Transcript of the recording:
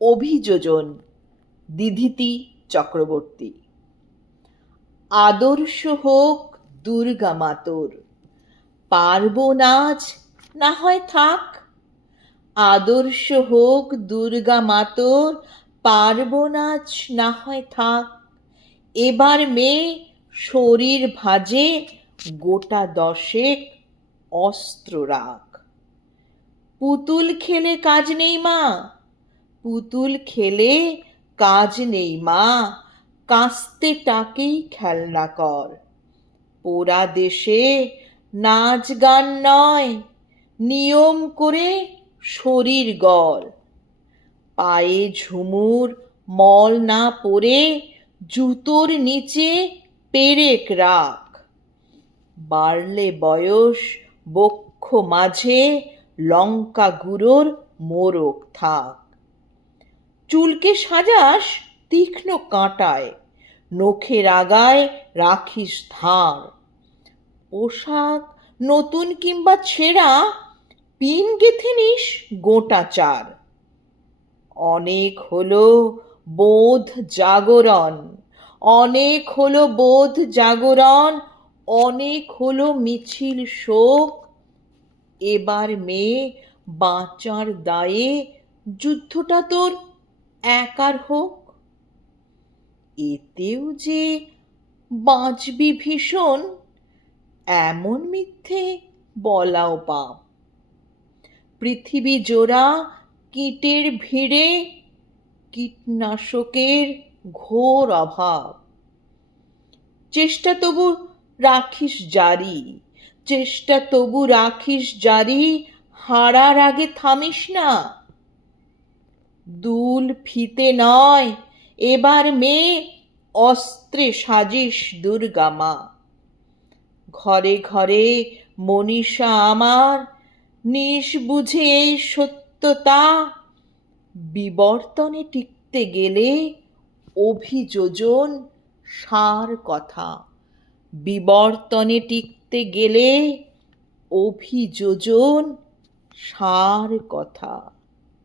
অভিযোজন, দিধিতি চক্রবর্তী। আদর্শ হোক দুর্গা মাতোর, পারব নাচ না হয় থাক। আদর্শ হোক দুর্গা মাতোর, পারব নাচ না হয় থাক। এবার মেয়ে শরীর ভাজে, গোটা দশেক অস্ত্র রাখ। পুতুল খেলে কাজ নেই মা পুতুল খেলে কাজ নেই মা কাস্তে টাকেই খেলনা কর। পোড়া দেশে নাচ গান নয়, নিয়ম করে শরীর গড়। পায়ে ঝুমুর, মল না পরে জুতোর নিচে পেরেক রাখ। বাড়লে বয়স, বক্ষ মাঝে লঙ্কা গুঁড়োর মোরক থাক। চুলকে সাজাস তীক্ষ্ণ কাঁটায়, নখের আগায় রাখিস ধার। পোশাক নতুন কিংবা ছেঁড়া, পিন গেথে নিস গোটা চার। অনেক হলো বোধ জাগরণ, অনেক হলো বোধ জাগরণ, অনেক হলো মিছিল শোক। এবার মেয়ে বাঁচার দায়ে যুদ্ধটা তোর একার হোক। এতেও যে বাঁচবি ভীষণ, এমন মিথ্যে বলাও পাপ। পৃথিবী জোড়া কীটের ভিড়ে কীটনাশকের ঘোর অভাব। চেষ্টা তবু রাখিস জারি, চেষ্টা তবু রাখিস জারি, হারার আগে থামিস না। দুল ফিতে নয়, এবার মেয়ে, অস্ত্রে সাজিস দুর্গা মা। ঘরে ঘরে মনীষা আমার নিস বুঝে এই সত্যতা। বিবর্তনে টিকতে গেলে অভিযোজন সার কথা। বিবর্তনে টিকতে গেলে অভিযোজন সার কথা।